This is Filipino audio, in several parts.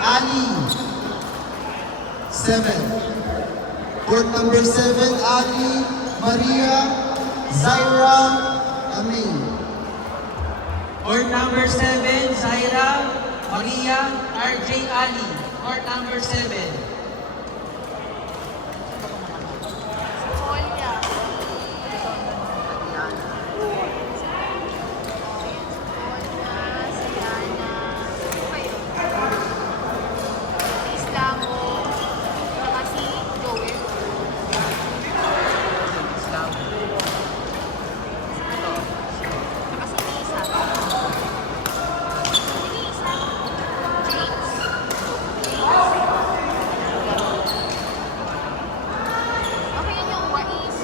Ali. 7. Court number 7, Ali, Maria, Zaira, Amin. Court number 7, Zaira, Maria, RJ Ali. Court number 7. Polya. Islamo. Saka si Joel. Saka si Lisa. Lisa. James. Okay, yun yung Wais.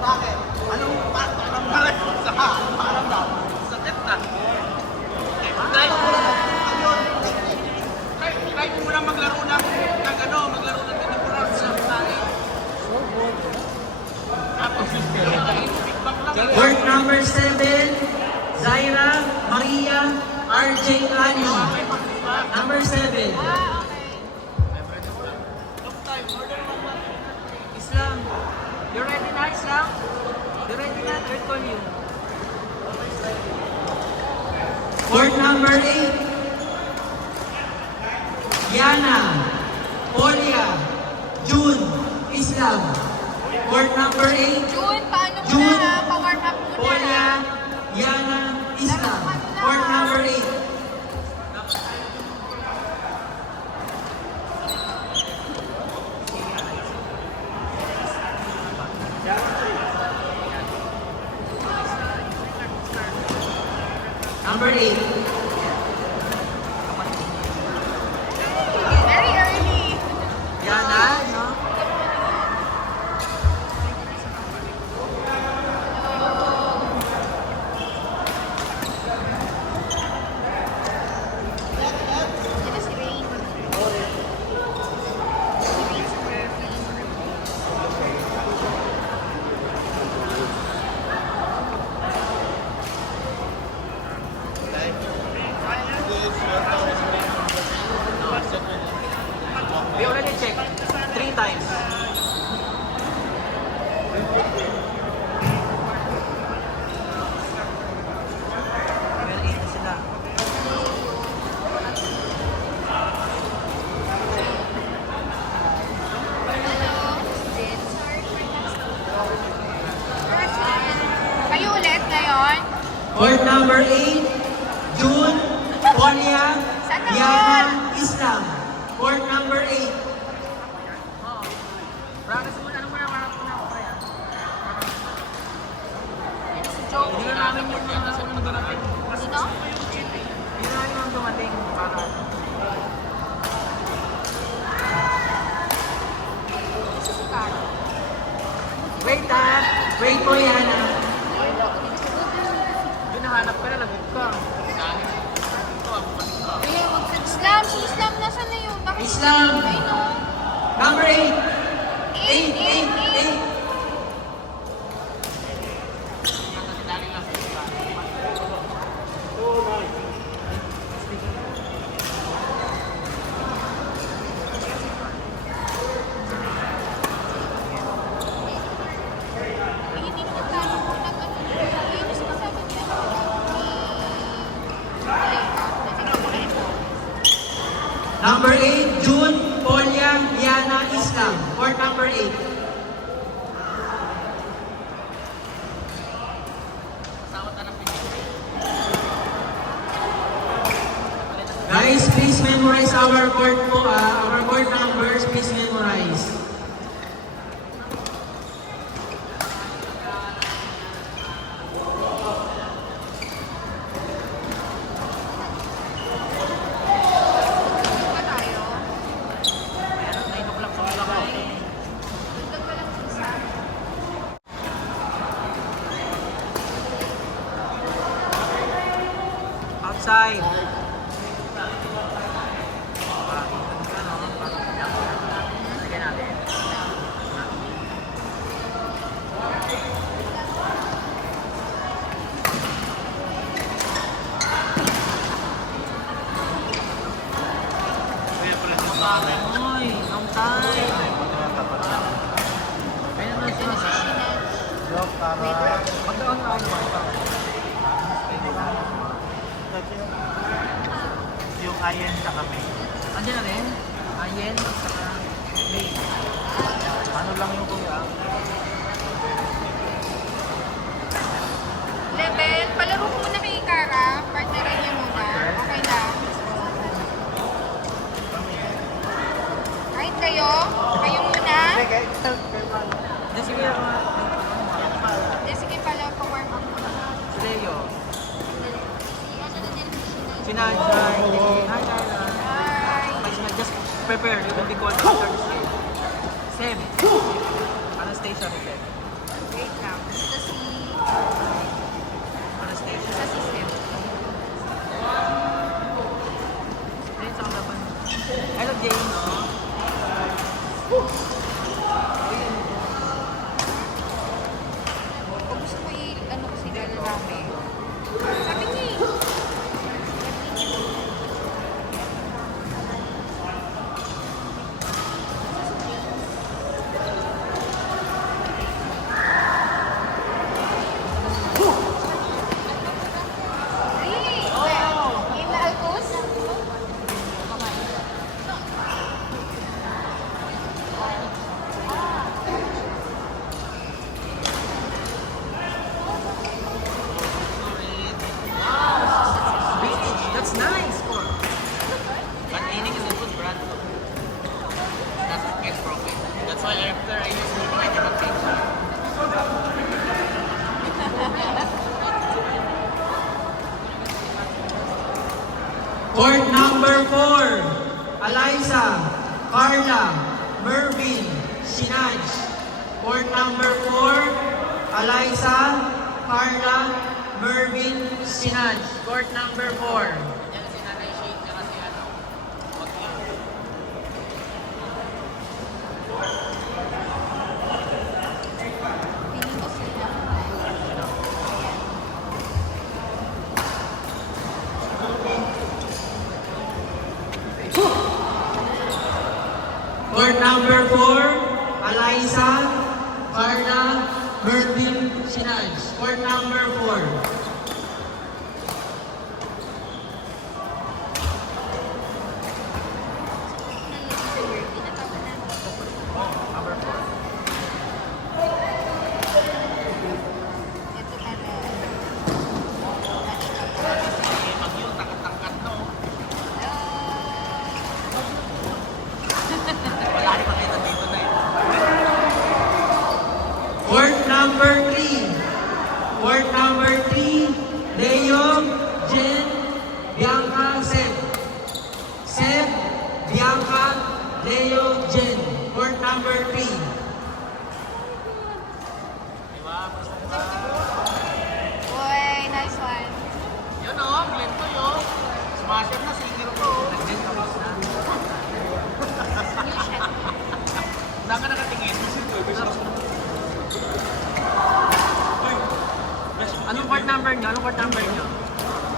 Bakit? Anong parang sa parang daw? Sakit na. Try mo muna maglaro ng maglaro ng tinipuror sa pare. Tapos, feedback lang. Court number 7, Zaira, Maria, RJ Ali. Number 7. Ah, okay. Islam. You ready na, Islam? You ready na? I'll call you. Court number 8. Yana, Polya, June, Islam. Court number 8. June, paano mo June, na? Pa-warm up muna. Polya, Yana, Islam. Court number 8. Number 8. Very early. Yana, no? Ito si Rain. Si Rain sa perfect. We already checked 3 times. Level 8 na sila. Kayo ulit ngayon. Court number 8, June, Polya, Sana Yana, Islam. Court number 8. Practice mo na muna warap ko na ako kaya. Ito si Joe. Hindi na namin yung Sino? Hindi na namin yung dumating para Ito si Carl. wait wait po Yana. Yung nahanap ka na, lagot ka. Islam, si Islam, nasa na yun? Bakit? Islam. Ayun o. Number 8. 8, 8, 8. Hindi naman tayo nag-ano. Ayun yung sinasabi niya. Number 8, June, Polya, Yana, Islam. Court number 8. Guys, please memorize our court po, our court numbers, please memorize. Ba tayo? Dagdag pa lang isa. Outside. Magkaon na ako naman. Yung Ayen sa kami. Andiyan na rin? Ayen at saka May. Ano lang yung kuya? Level, palaro ko muna kay Kara. Partnerin niya muna. Okay lang. Kahit kayo? Kayo muna? Hindi, sige mga... Hindi, sige pala, pa-warm up muna. Si Leo. Si Hi. Nadia. Hi, Carla. Hi. Just prepare. You will be called after the stage. Seb. Anastasia ni Seb. Wait lang. Ito si... Anastasia. Sa system. Ayun sa kalaban. Hello, Jane, no? Kung gusto mo i-ano ko si lalaki. Sabi niya eh. Really? Game na Alcos? That's nice. But meaning is a good brand. That's get broken. That's why after I use it, I never change. Court number 4. Eliza, Carla, Mervin, Sinaj. Court number 4. Eliza, Carla, Mervin, Sinaj. Court number 4. Yan si Nanay Shane, tsaka si ano. Wag yan. Piling ko sila. Court number 4. Eliza, Carla, Mervin, Sinaj. Court number 4. Ito pala. Eh, pag yun, takat-takat, no? Wala rin makita dito na eh. Court number 3. Court number 3. Leo, Jen, Bianca, Seb. Seb, Bianca, Leo, Jen. Court number 3. Diba? Uy, nice one. Yun o, Glenn to yun. Smasher na, singer ko. Saan ka nakatingin? Anong court number nyo? Anong court number nyo?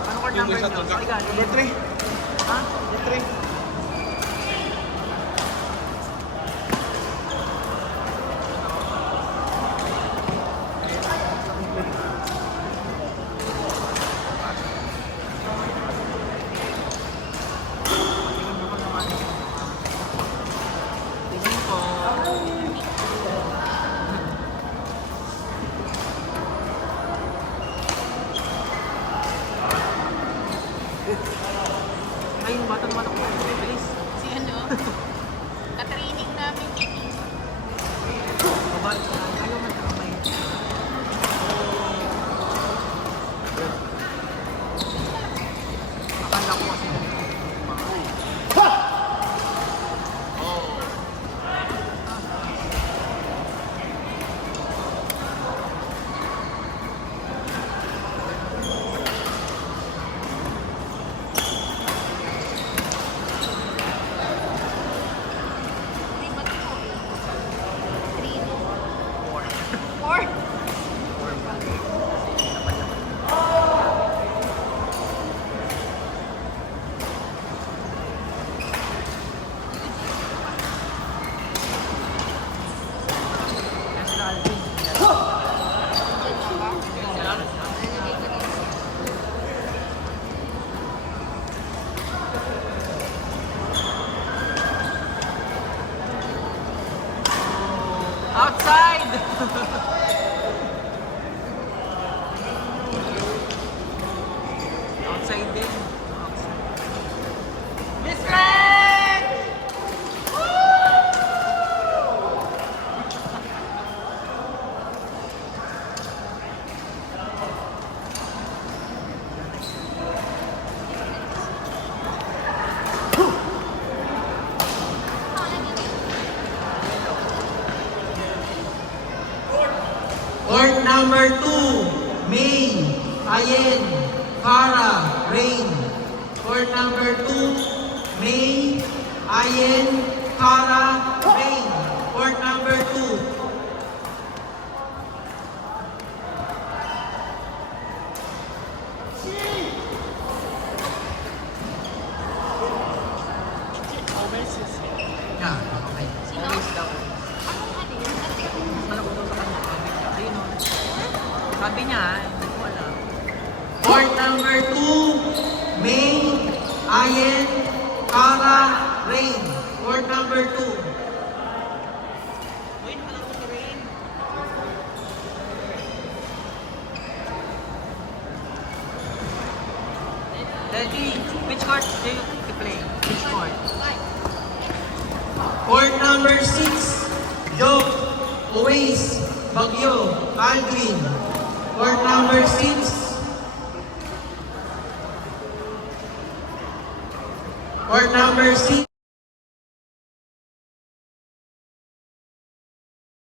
Anong court number nyo? Sorry ka, Litre. ha? Litre. Tingin ko. Ay, yung bata naman ako. Outside! Outside din. Miss Red! Court number 2, May, Ayen, Cara, Rain. Court number 2, May, Ayen, Cara, Rain. Court number 2. Yeah, okay. Sino? Always daw. Anong ano yun? Malako daw sa kanya. Ayun o. Sabi niya, hindi ko alam. Court number 2, May, Ayen, Cara, Rain. Court number 2. Uy, nakalaro si Rain. Daddy, which court do you play? Which court? Court number 6, Joke, Uwais, Bagyo, Aldrin. Court number 6. Court number 6.